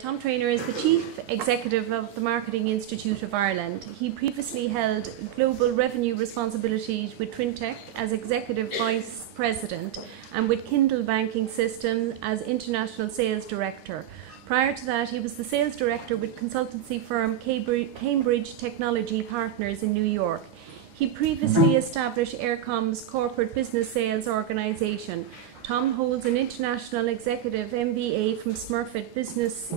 Tom Trainor is the Chief Executive of the Marketing Institute of Ireland. He previously held global revenue responsibilities with Trintech as Executive Vice President and with Kindle Banking System as International Sales Director. Prior to that, he was the Sales Director with consultancy firm Cambridge Technology Partners in New York. He previously established Aircom's corporate business sales organisation. Tom holds an International Executive MBA from Smurfit Business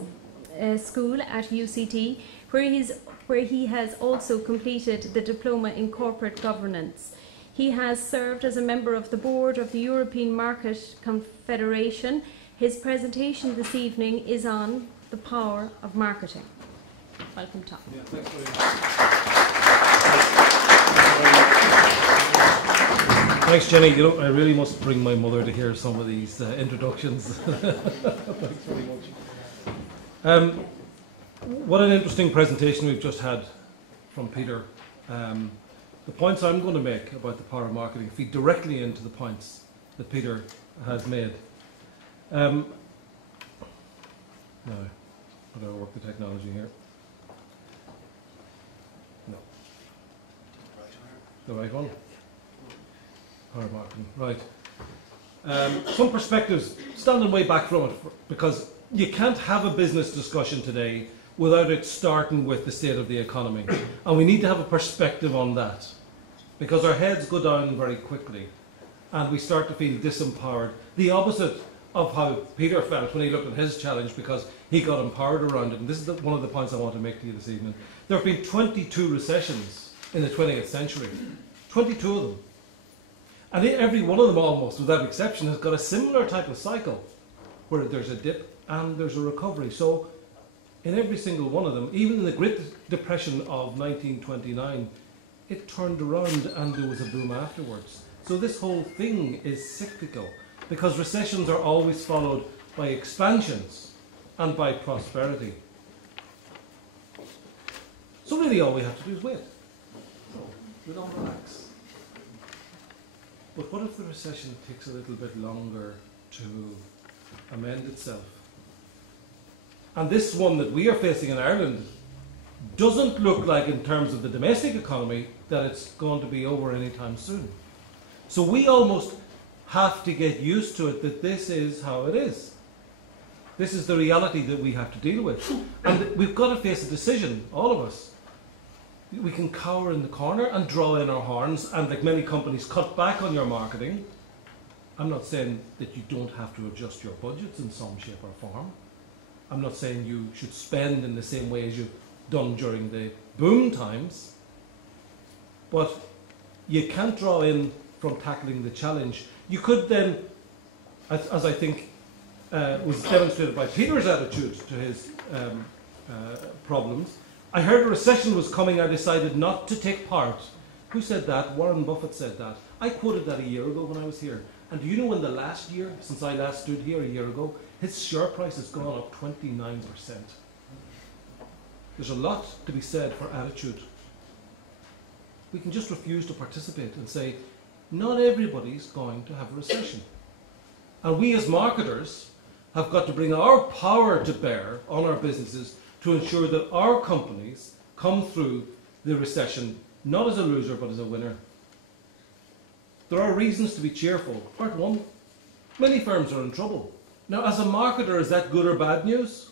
School at UCT, where he has also completed the Diploma in Corporate Governance. He has served as a member of the board of the European Market Confederation. His presentation this evening is on the power of marketing. Welcome, Tom. Yeah, thanks very much. Thanks, Jenny. You know, I really must bring my mother to hear some of these introductions. Thanks very much. What an interesting presentation we've just had from Peter. The points I'm going to make about the power of marketing feed directly into the points that Peter has made. Now, how do I work the technology here? No. The right one? Power of marketing, right. Some perspectives, standing way back from it, because you can't have a business discussion today without it starting with the state of the economy. And we need to have a perspective on that, because our heads go down very quickly and we start to feel disempowered. The opposite of how Peter felt when he looked at his challenge, because he got empowered around it. And this is one of the points I want to make to you this evening. There have been 22 recessions in the 20th century. 22 of them. And every one of them, almost without exception, has got a similar type of cycle where there's a dip and there's a recovery. So in every single one of them, even in the Great Depression of 1929, it turned around and there was a boom afterwards. So this whole thing is cyclical, because recessions are always followed by expansions and by prosperity. So really all we have to do is wait. So we don't relax. But what if the recession takes a little bit longer to amend itself? And this one that we are facing in Ireland doesn't look like, in terms of the domestic economy, that it's going to be over anytime soon. So we almost have to get used to it, that this is how it is. This is the reality that we have to deal with. And we've got to face a decision, all of us. We can cower in the corner and draw in our horns and, like many companies, cut back on your marketing. I'm not saying that you don't have to adjust your budgets in some shape or form. I'm not saying you should spend in the same way as you've done during the boom times. But you can't draw in from tackling the challenge. You could then, as I think was demonstrated by Peter's attitude to his problems, I heard a recession was coming, I decided not to take part. Who said that? Warren Buffett said that. I quoted that a year ago when I was here. And do you know, in the last year, since I last stood here a year ago, his share price has gone up 29%. There's a lot to be said for attitude. We can just refuse to participate and say, not everybody's going to have a recession. And we as marketers have got to bring our power to bear on our businesses to ensure that our companies come through the recession not as a loser but as a winner. There are reasons to be cheerful. Part one, many firms are in trouble. Now, as a marketer, is that good or bad news?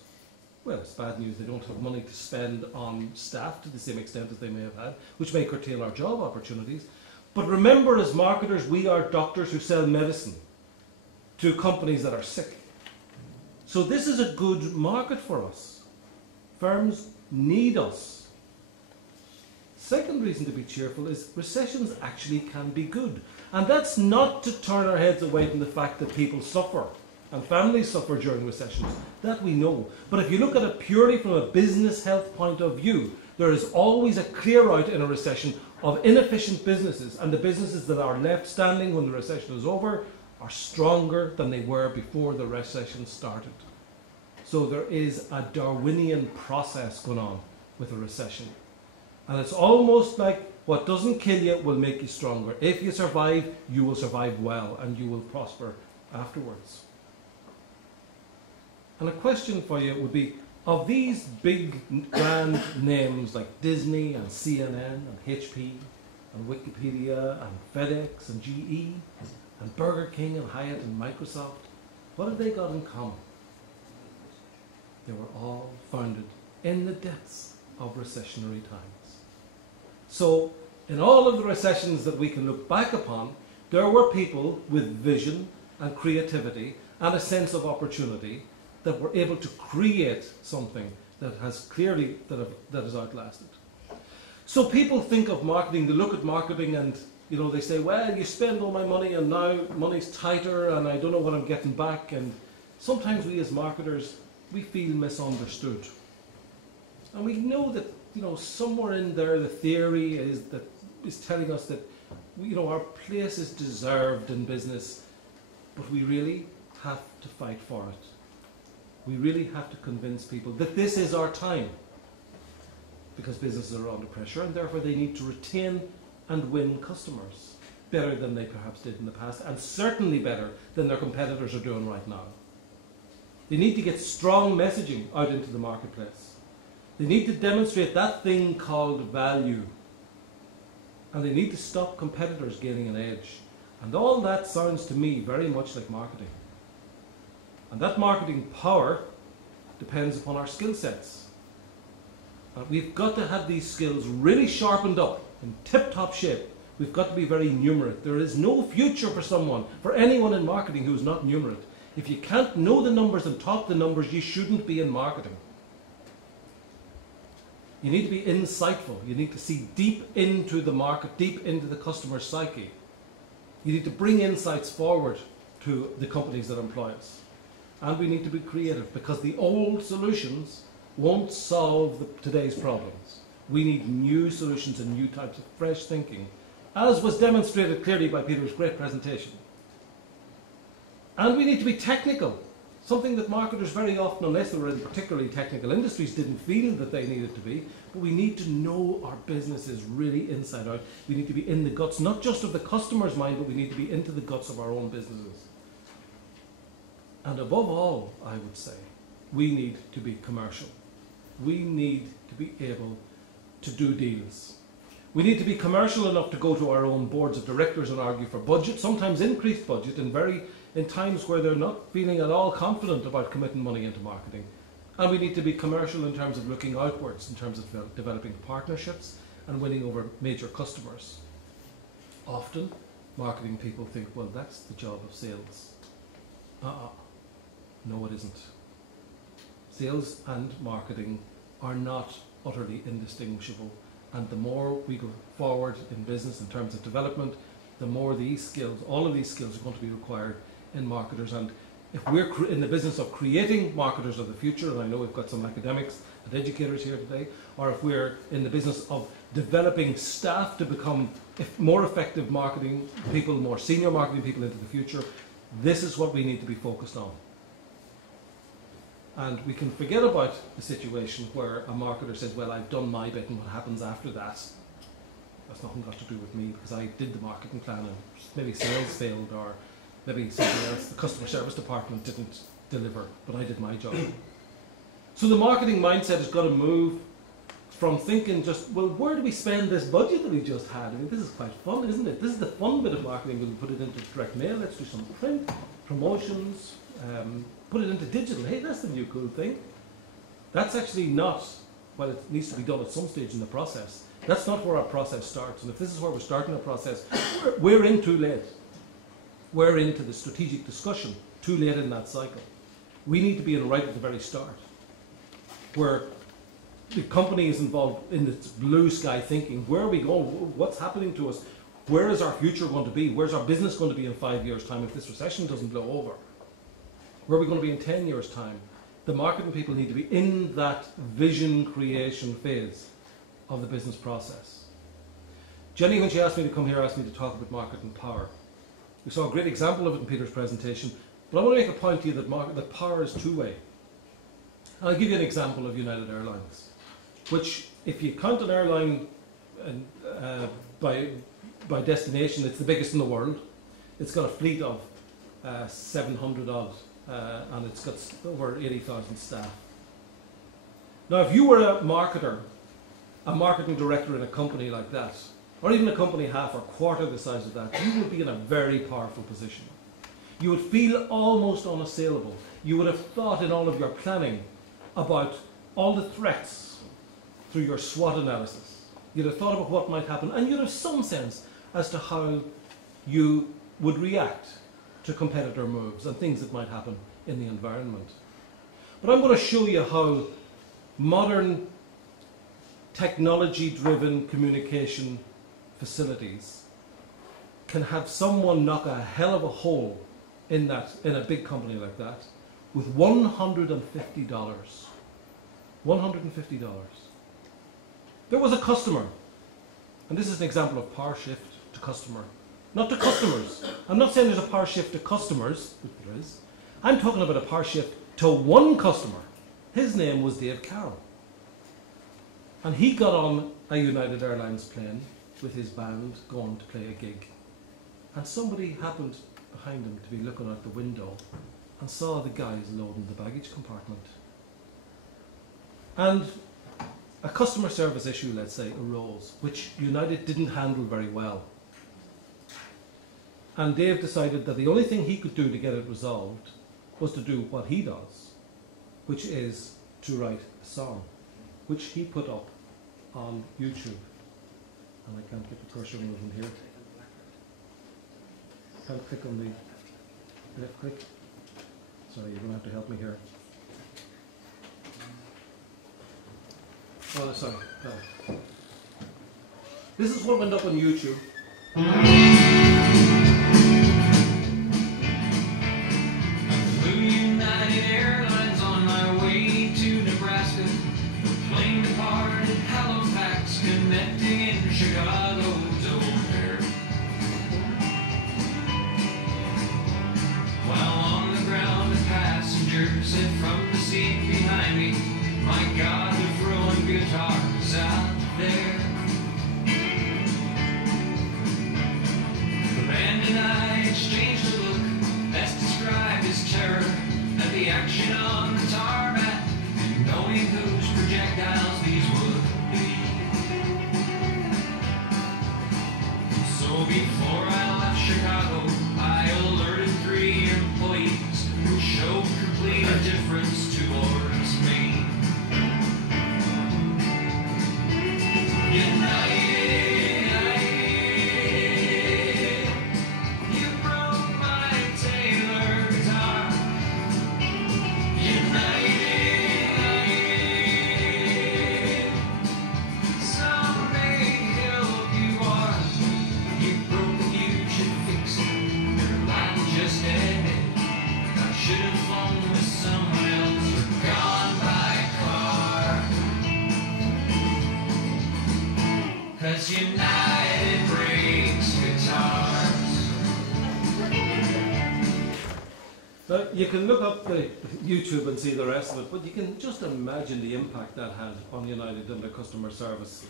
Well, it's bad news. They don't have money to spend on staff to the same extent as they may have had, which may curtail our job opportunities. But remember, as marketers, we are doctors who sell medicine to companies that are sick. So this is a good market for us. Firms need us. Second reason to be cheerful is recessions actually can be good. And that's not to turn our heads away from the fact that people suffer and families suffer during recessions. That we know. But if you look at it purely from a business health point of view, there is always a clear out in a recession of inefficient businesses, and the businesses that are left standing when the recession is over are stronger than they were before the recession started. So there is a Darwinian process going on with a recession. And it's almost like what doesn't kill you will make you stronger. If you survive, you will survive well and you will prosper afterwards. And a question for you would be, of these big grand names like Disney and CNN and HP and Wikipedia and FedEx and GE and Burger King and Hyatt and Microsoft, what have they got in common? They were all founded in the depths of recessionary times. So, in all of the recessions that we can look back upon, there were people with vision and creativity and a sense of opportunity that were able to create something that has clearly, that has outlasted. So people think of marketing, they look at marketing and they say, well, you spend all my money and now money's tighter and I don't know what I'm getting back. And sometimes we as marketers, we feel misunderstood. And we know that, somewhere in there the theory is telling us that, our place is deserved in business, but we really have to fight for it. We really have to convince people that this is our time, because businesses are under pressure and therefore they need to retain and win customers better than they perhaps did in the past, and certainly better than their competitors are doing right now. They need to get strong messaging out into the marketplace. They need to demonstrate that thing called value. And they need to stop competitors gaining an edge. And all that sounds to me very much like marketing. And that marketing power depends upon our skill sets. And we've got to have these skills really sharpened up in tip-top shape. We've got to be very numerate. There is no future for anyone in marketing who's not numerate. If you can't know the numbers and talk the numbers, you shouldn't be in marketing. You need to be insightful. You need to see deep into the market, deep into the customer's psyche. You need to bring insights forward to the companies that employ us. And we need to be creative, because the old solutions won't solve today's problems. We need new solutions and new types of fresh thinking, as was demonstrated clearly by Peter's great presentation. And we need to be technical, something that marketers very often, unless they were in particularly technical industries, didn't feel that they needed to be. But we need to know our businesses really inside out. We need to be in the guts, not just of the customer's mind, but we need to be into the guts of our own businesses. And above all, I would say, we need to be commercial. We need to be able to do deals. We need to be commercial enough to go to our own boards of directors and argue for budget, sometimes increased budget, in times where they're not feeling at all confident about committing money into marketing. And we need to be commercial in terms of looking outwards, in terms of developing partnerships and winning over major customers. Often, marketing people think, well, that's the job of sales. No, it isn't. Sales and marketing are not utterly indistinguishable. And the more we go forward in business in terms of development, the more these skills, all of these skills are going to be required in marketers. And if we're in the business of creating marketers of the future, and I know we've got some academics and educators here today, or if we're in the business of developing staff to become more effective marketing people, more senior marketing people into the future, this is what we need to be focused on. And we can forget about the situation where a marketer says, well, I've done my bit, and what happens after that's nothing got to do with me, because I did the marketing plan and maybe sales failed, or maybe something else, the customer service department didn't deliver, but I did my job. So the marketing mindset has got to move from thinking just, well, where do we spend this budget that we just had? I mean, this is quite fun, isn't it? This is the fun bit of marketing. We'll put it into direct mail, let's do some print, promotions, put it into digital. Hey, that's the new cool thing. That's actually not, well, it needs to be done at some stage in the process. That's not where our process starts. And if this is where we're starting a process, we're in too late. We're into the strategic discussion too late in that cycle. We need to be in right at the very start, where the company is involved in this blue sky thinking. Where are we going? What's happening to us? Where is our future going to be? Where's our business going to be in 5 years' time if this recession doesn't blow over? Where are we going to be in 10 years' time? The marketing people need to be in that vision creation phase of the business process. Jenny, when she asked me to come here, asked me to talk about marketing power. We saw a great example of it in Peter's presentation, but I want to make a point to you that power is two-way. And I'll give you an example of United Airlines, which, if you count an airline by destination, it's the biggest in the world. It's got a fleet of 700 odd and it's got over 80,000 staff. Now, if you were a marketer, a marketing director in a company like that, or even a company half or quarter the size of that, you would be in a very powerful position. You would feel almost unassailable. You would have thought in all of your planning about all the threats through your SWOT analysis. You'd have thought about what might happen, and you'd have some sense as to how you would react to competitor moves and things that might happen in the environment. But I'm going to show you how modern technology-driven communication facilities can have someone knock a hell of a hole in a big company like that with $150. $150. There was a customer, and this is an example of power shift to customer, not to customers. I'm not saying there's a power shift to customers, which there is. I'm talking about a power shift to one customer. His name was Dave Carroll. And he got on a United Airlines plane with his band going to play a gig. And somebody happened behind him to be looking out the window and saw the guys loading the baggage compartment. And a customer service issue, let's say, arose, which United didn't handle very well. And Dave decided that the only thing he could do to get it resolved was to do what he does, which is to write a song, which he put up on YouTube. And I can't get the cursor moving here. Can't click on the left click. Sorry, you're going to have to help me here. Oh, sorry. No. This is what went up on YouTube. Flew United Airlines on my way to Nebraska. Plane departed Halifax, connecting in Chicago's O'Hare. While on the ground, a passenger said from the seat behind me, "My God, they're throwing guitars out there." The band and I exchanged a look, best described as terror, at the action on the tarmac, knowing whose projectiles these would be. So before I left Chicago, I alerted 3 employees who showed complete indifference towards me. United breaks guitars. Now, you can look up the YouTube and see the rest of it, but you can just imagine the impact that had on United and their customer service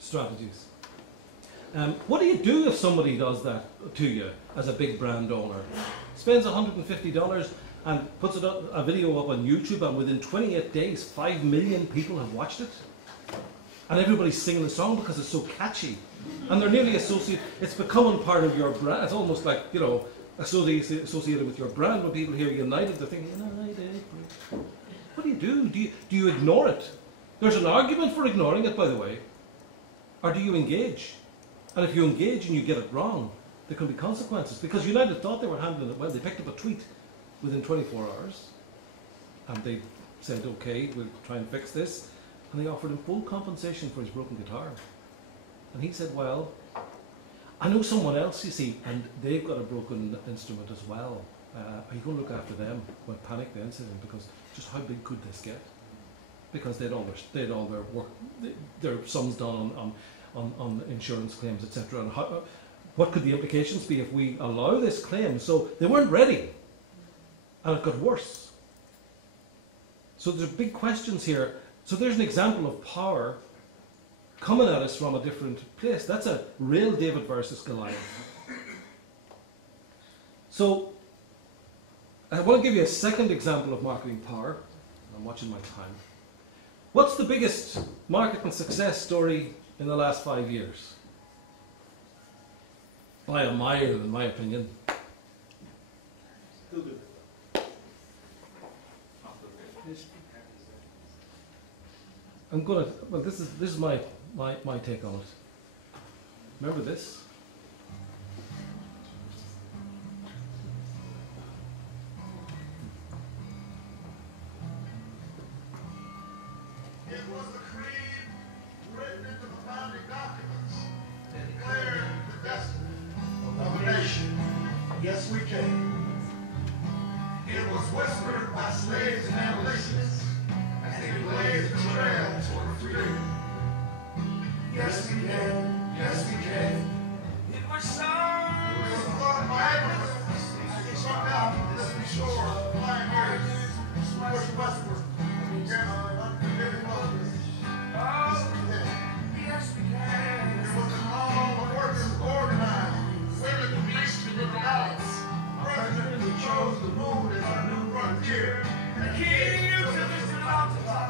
strategies. What do you do if somebody does that to you as a big brand owner? Spends $150 and puts a video up on YouTube, and within 28 days, 5 million people have watched it? And everybody's singing the song because it's so catchy. And they're nearly associated, it's becoming part of your brand. It's almost like, you know, associated with your brand. When people hear United, they're thinking, United. What do? Do you ignore it? There's an argument for ignoring it, by the way. Or do you engage? And if you engage and you get it wrong, there can be consequences. Because United thought they were handling it well. They picked up a tweet within 24 hours. And they said, okay, we'll try and fix this. And they offered him full compensation for his broken guitar. And he said, well, I know someone else, you see, and they've got a broken instrument as well. Are you going to look after them? Well, panicked the incident, because just how big could this get? Because they'd all their work, their sums done on insurance claims, etc. And what could the implications be if we allow this claim? So they weren't ready. And it got worse. So there's big questions here. So there's an example of power coming at us from a different place. That's a real David versus Goliath. So I want to give you a second example of marketing power. I'm watching my time. What's the biggest marketing success story in the last 5 years? By a mile, in my opinion. I'm gonna. Well, this is my take on it. Remember this? It was the creed written into the founding documents that declared the destiny of a nation. Yes, we can. It was whispered by slaves and abolitionists as they blazed the trail toward freedom. Yes, we can. Yes, we can. It was sung. It was thought by Abraham as he struck out from the distant shore of pioneers pushed westward against unforgiving Moses. Yes, we can. Yes, we can. It was the call of workers organized, women to bleach to the ballots. President who chose the moon as our new frontier. The king who took us to the mountaintop.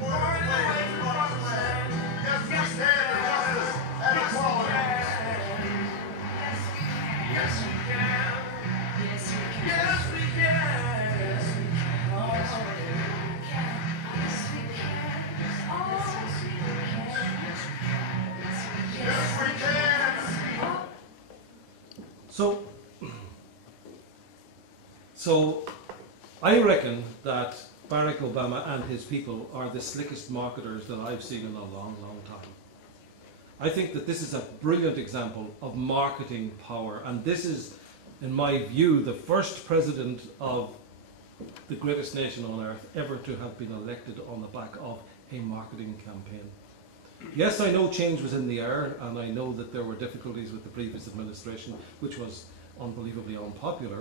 More than slaves in promised land. Yes, we stand for justice and equality. Yes, we can. Yes, we can. Yes, we Yes, we can. So I reckon that Barack Obama and his people are the slickest marketers that I've seen in a long, long time. I think that this is a brilliant example of marketing power, and this is, in my view, the first president of the greatest nation on earth ever to have been elected on the back of a marketing campaign. Yes, I know change was in the air, and I know that there were difficulties with the previous administration, which was unbelievably unpopular.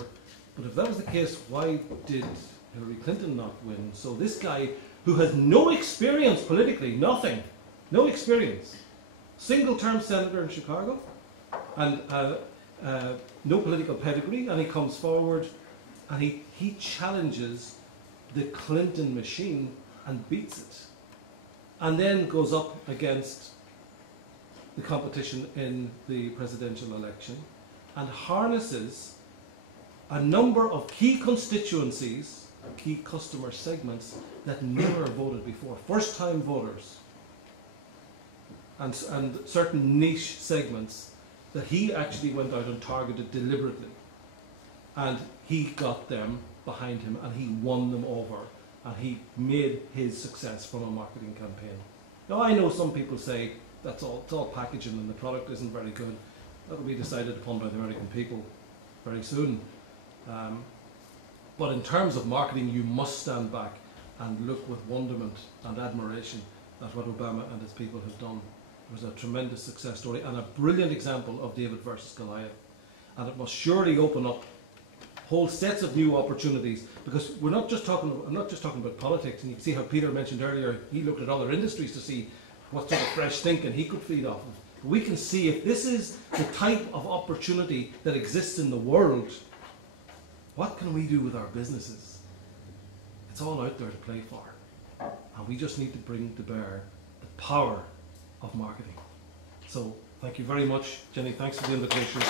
But if that was the case, why did Hillary Clinton not win? So this guy, who has no experience politically, nothing, no experience, single-term senator in Chicago, and no political pedigree, and he comes forward and he challenges the Clinton machine and beats it, and then goes up against the competition in the presidential election and harnesses a number of key constituencies, key customer segments that never voted before, first-time voters, and certain niche segments that he actually went out and targeted deliberately. And he got them behind him and he won them over, and he made his success from a marketing campaign. Now I know some people say it's all packaging and the product isn't very good. That will be decided upon by the American people very soon. But in terms of marketing, you must stand back and look with wonderment and admiration at what Obama and his people have done. It was a tremendous success story and a brilliant example of David versus Goliath. And it must surely open up whole sets of new opportunities, because I'm not just talking about politics, and you can see how Peter mentioned earlier, he looked at other industries to see what sort of fresh thinking he could feed off of. But we can see if this is the type of opportunity that exists in the world, what can we do with our businesses? It's all out there to play for. And we just need to bring to bear the power of marketing. So thank you very much, Jenny. Thanks for the invitation.